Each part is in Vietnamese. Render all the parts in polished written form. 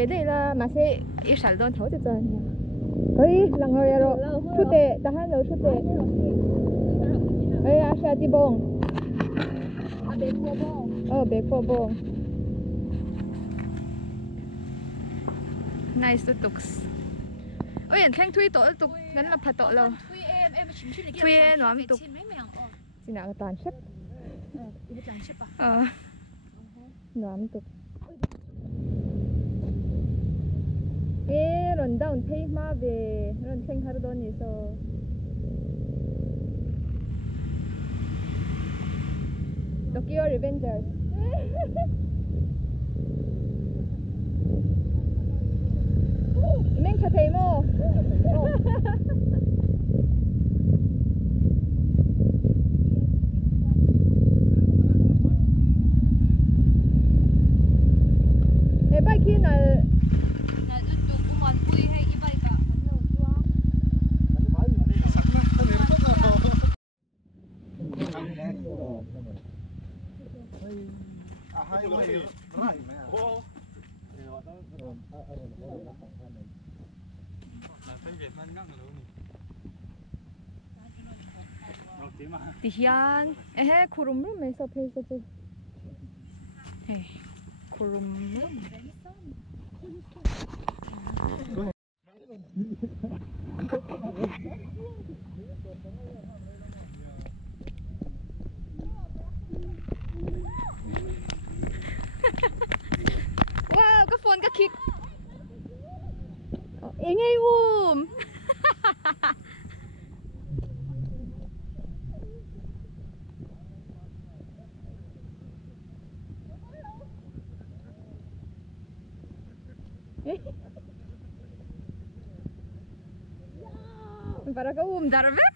về đây là mà sẽ ít sải đón thấu được rồi. Ơi, lăng rồi rồi. Chút tệ, ta hai nữa chút tệ. Ơi, à sẽ đi bông. Bạc phô bông. Bạc phô bông. Nice looks. Ôi, anh khen thui tổ tục ngắn là phạt tổ lâu. Thui em nói tục. Xin nào toàn ship. Nói tục. 예, 런다운 테이마베 런 생하르돈에서 Tokyo Revengers. 맹차 테이모. 에 바이키 날 Tihian, kurumlu mesa pesa tu. Kurumlu. Wow, cái phone cái kick. Ngay Para ka darvek.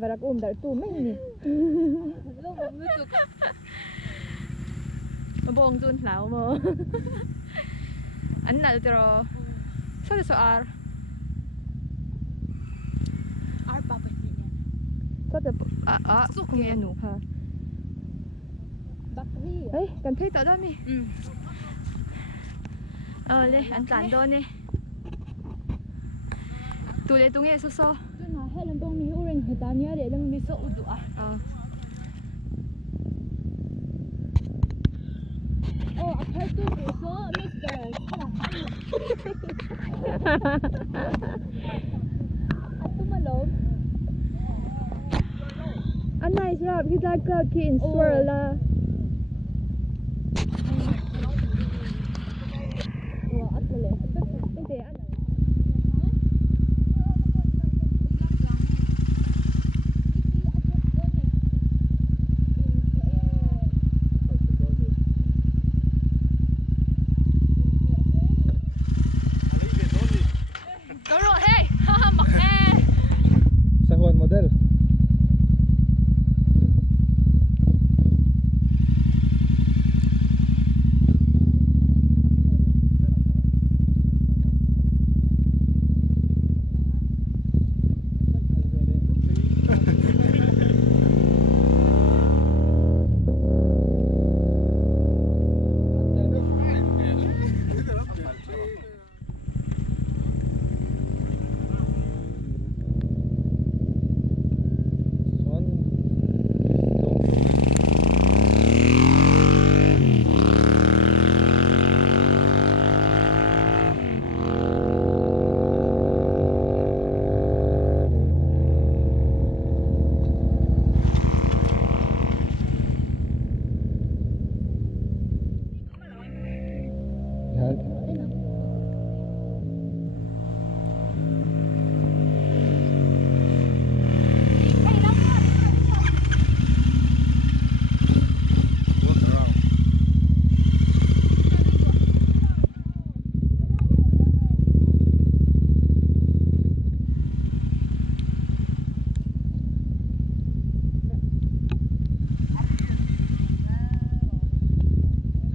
Para ka dar tu mai ni. Mabong jun lao mo. An nal tro. So ar. Ar papa niya. So kung yan no ha. Ê, cần thấy tớ đó mi. Đây, ăn tàn đó nè. Tụi lấy tụi nghe so. Tụi nó hay làm bông mi uring người ta nhớ để làm mi so u dụ à. Phải tụi của số Mr. Tụi mà lộn. Anh này sẽ làm cái ra cơ kia in swirl là.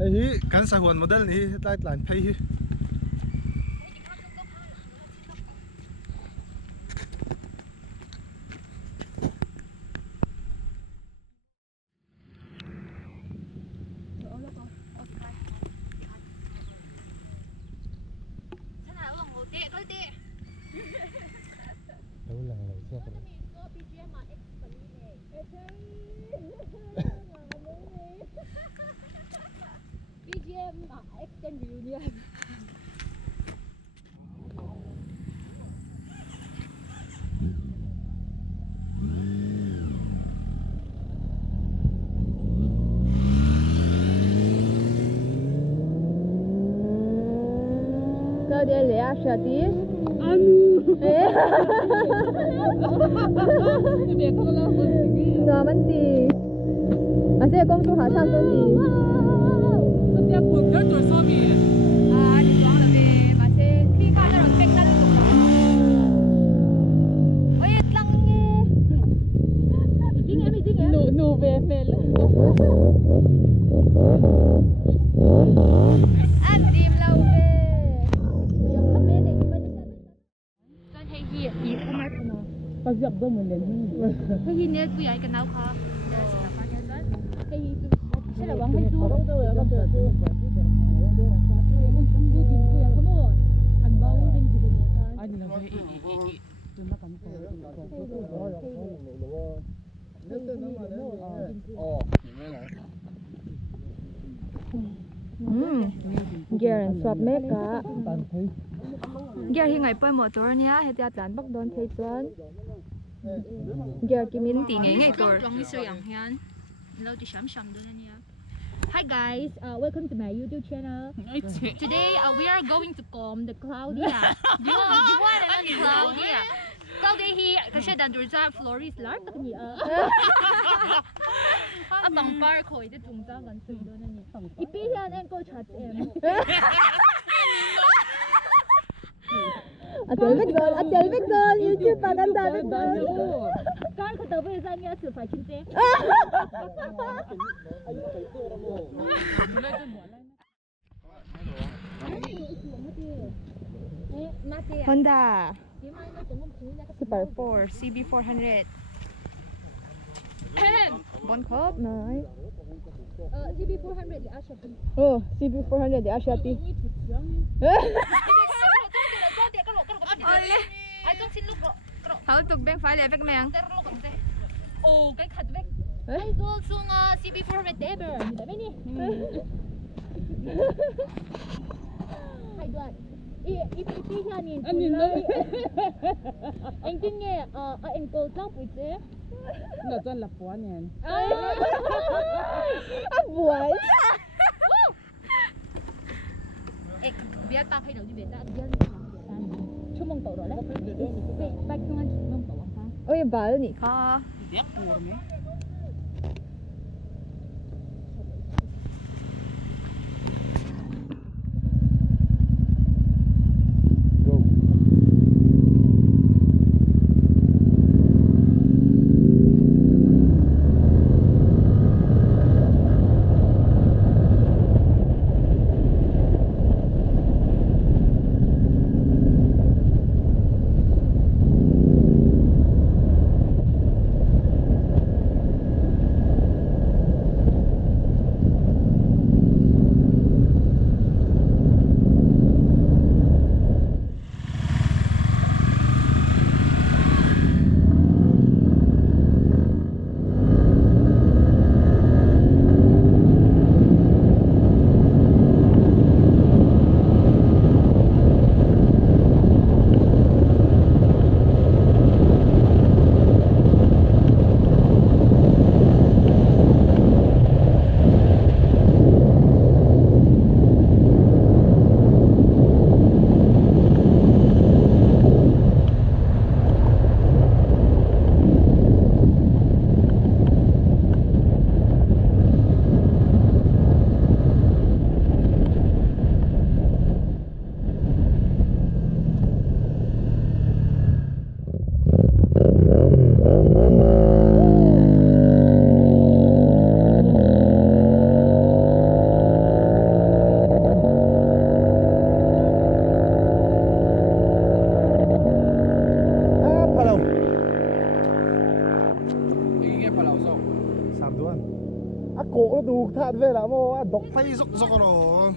Hi kan Sahwan model ni light line phei hi Đâu là sao vậy? BGM Extend Reunion. Sao đây lẽ sao tí? Nó vẫn tí. À sẽ công số hạ sang tên gì? Setiap bulan tôi so mi. À đi xuống là về mà sẽ khi qua nó còn nó ôi lăng nghe. Đi nghe. Nu về về luôn. Ăn đêm lâu về. Bây giờ không biết để chúng ta cho thấy gì ý không biết nó. Có giặc đâu mà lên. Thấy gì nè bây giờ cái nào khó. Thấy gì sẽ là quăng hay chú. Anh là về tôi nó cầm cổ. Giờ swap make cả. Giờ thì ngày bơi motor nhá, hay là tán bắc đón thấy tuấn. Giờ cái miếng tỷ ngày tuổi. Hi guys, welcome to my YouTube channel. Today we are going to comb the Claudia. You want an Claudia? Claudia here, kasi dandur sa Floris Lark tak ni. Abang bar ko ito tungta kan sundo na ni. Ipihan en ko chat em. Atel biết rồi, YouTube pa ganda biết rồi. Kan ko daw ba niya sa phải chinte. Honda Super 4 CB400 Bon khớp nói CB400 để Asia. CB400 để Asia tí. Hảo tục bên phải lại bên mèng. Ồ cái khẩn bên. Cái xuống CB400 để bờ. Để bên đi. Hai đoạn. Ý nha nhìn. Anh nhìn đây. Anh tin nghe anh cô tóc với thế. Nó chân là quá nè. Buổi. Ê, biết tao hay đầu đi biết đã dân. Chú mong tàu đó đấy. Bạch không ăn chú mong tàu hả? Ôi bà nhỉ kho. Đẹp của mày. cổ nó đủ thạt về là mô độc phay rốc rốc rồi.